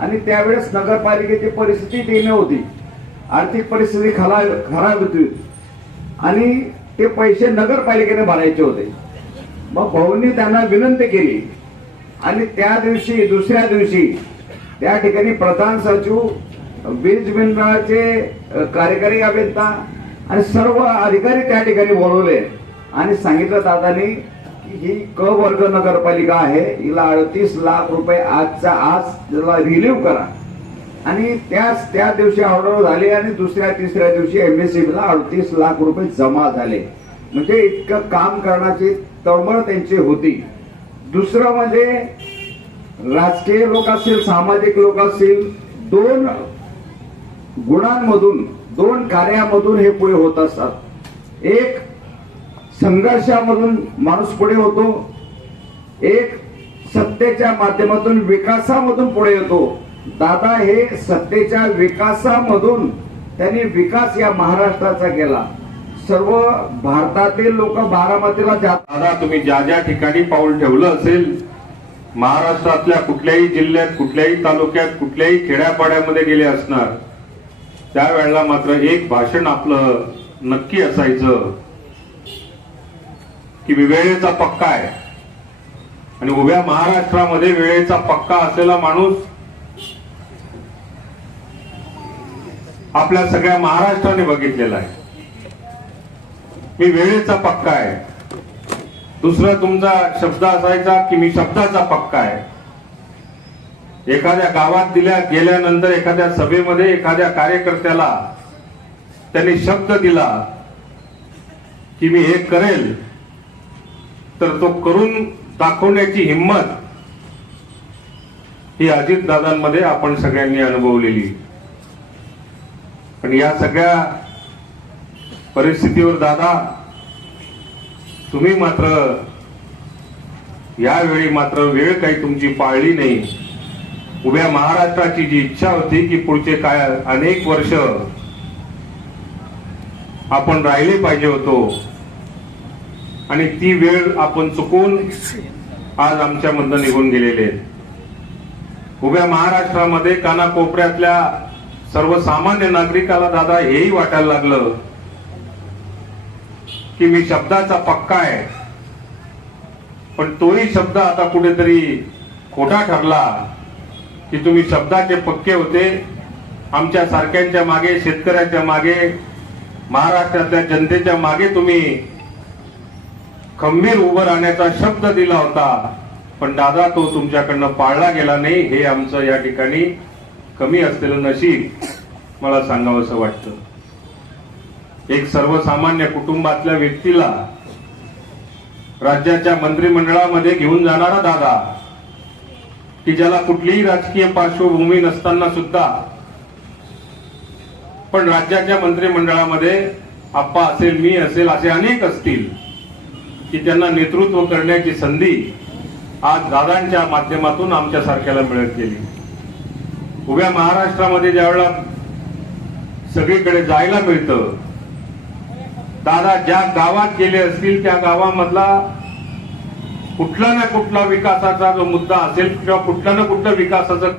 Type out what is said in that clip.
आणि त्यावेळेस नगरपालिकेची परिस्थिती दयनीय होती, आर्थिक परिस्थिती खराब होती आणि ते पैसे नगरपालिकेने भरायचे होते. मग भाऊंनी त्यांना विनंती केली आणि त्या दिवशी दुसऱ्या दिवशी त्या ठिकाणी प्रधान सचिव, वीज मंडळाचे कार्यकारी अभियंता आणि सर्व अधिकारी त्या ठिकाणी बोलवले आणि सांगितलं दादानी की ही क वर्ग नगरपालिका आहे, हिला 38 लाख रुपये आजच्या आज तिला रिलीव्ह करा. आणि त्या दिवशी ऑर्डर झाली आणि दुसऱ्या तिसऱ्या दिवशी एमएससीबीला 38 लाख रुपये जमा झाले. म्हणजे इतकं काम करण्याची तळमळ त्यांची होती. दुसरं म्हणजे राजकीय लोक असतील, सामाजिक लोक असतील, दोन गुणांमधून, दोन कार्यामधून हे पुढे होत असतात. एक संघर्षामधून माणूस पुढे होतो, एक सत्तेच्या माध्यमातून विकासामधून पुढे येतो. दादा हे सत्तेच्या विकासामधून त्यांनी विकास या महाराष्ट्राचा केला. सर्व भारतातील लोक बारामतीला जातात. दादा, तुम्ही ज्या ज्या ठिकाणी पाऊल ठेवलं असेल, महाराष्ट्रातल्या कुठल्याही जिल्ह्यात, कुठल्याही तालुक्यात, कुठल्याही खेड्यापाड्यामध्ये गेले असणार, त्यावेळेला मात्र एक भाषण आपलं नक्की असायचं की वेळेचा पक्का आहे. आणि उभ्या महाराष्ट्रामध्ये वेळेचा पक्का असलेला माणूस आपल्या सगळ्या महाराष्ट्राने बघितलेला आहे. मी वेळेचा पक्का आहे. दुसरा तुमचा शब्द असायचा की मी शब्दाचा पक्का आहे. एखाद्या गावात गेल्यानंतर एखाद्या सभेमध्ये एखाद्या कार्यकर्त्याला त्यांनी शब्द दिला की मी हे करेल, तर तो करून दाखवण्याची हिंमत ही अजितदादांमध्ये आपण सगळ्यांनी अनुभवलेली. पण या सगळ्या परिस्थितीवर दादा, तुम्ही मात्र यावेळी मात्र वेळ काही तुमची पाळली नाही. उभ्या महाराष्ट्राची जी इच्छा होती की पुढचे काय अनेक वर्ष आपण राहिले पाहिजे होतो, आणि ती वेळ आपण चुकून आज आमच्या मधनं निघून गेलेले आहेत. उभ्या महाराष्ट्रामध्ये कानाकोपऱ्यातल्या सर्वसामान्य नागरिकाला दादा हेही वाटायला लागलं की मी शब्दाचा पक्का आहे, पण तोही शब्द आता कुठेतरी खोटा ठरला की तुम्ही शब्दाचे पक्के होते. आमच्या सारख्यांच्या मागे, शेतकऱ्याच्या मागे, महाराष्ट्रातल्या जनतेच्या मागे तुम्ही खंबीर उभं राहण्याचा शब्द दिला होता, पण दादा तो तुमच्याकडनं पाळला गेला नाही. हे आमचं या ठिकाणी कमी असलेलं नशीब मला सांगावंसं वाटतं. एक सर्वसामान्य कुटुंबातल्या व्यक्तीला राज्याच्या मंत्रिमंडळामध्ये घेऊन जाणारा दादा, की ज्याला कुठलीही राजकीय पार्श्वभूमी नसताना सुद्धा पण राज्याच्या मंत्रिमंडळामध्ये आप्पा असेल, मी असेल, असे अनेक असतील की त्यांना नेतृत्व करण्याची संधी आज दादांच्या माध्यमातून आमच्या सारख्याला मिळत गेली. उभ्या महाराष्ट्रामध्ये ज्यावेळेला सगळीकडे जायला मिळतं, दादा ज्या गावात गेले असतील त्या गावामधला कुठला ना कुठला विकासाचा जो मुद्दा असेल किंवा कुठलं ना कुठलं विकासाचं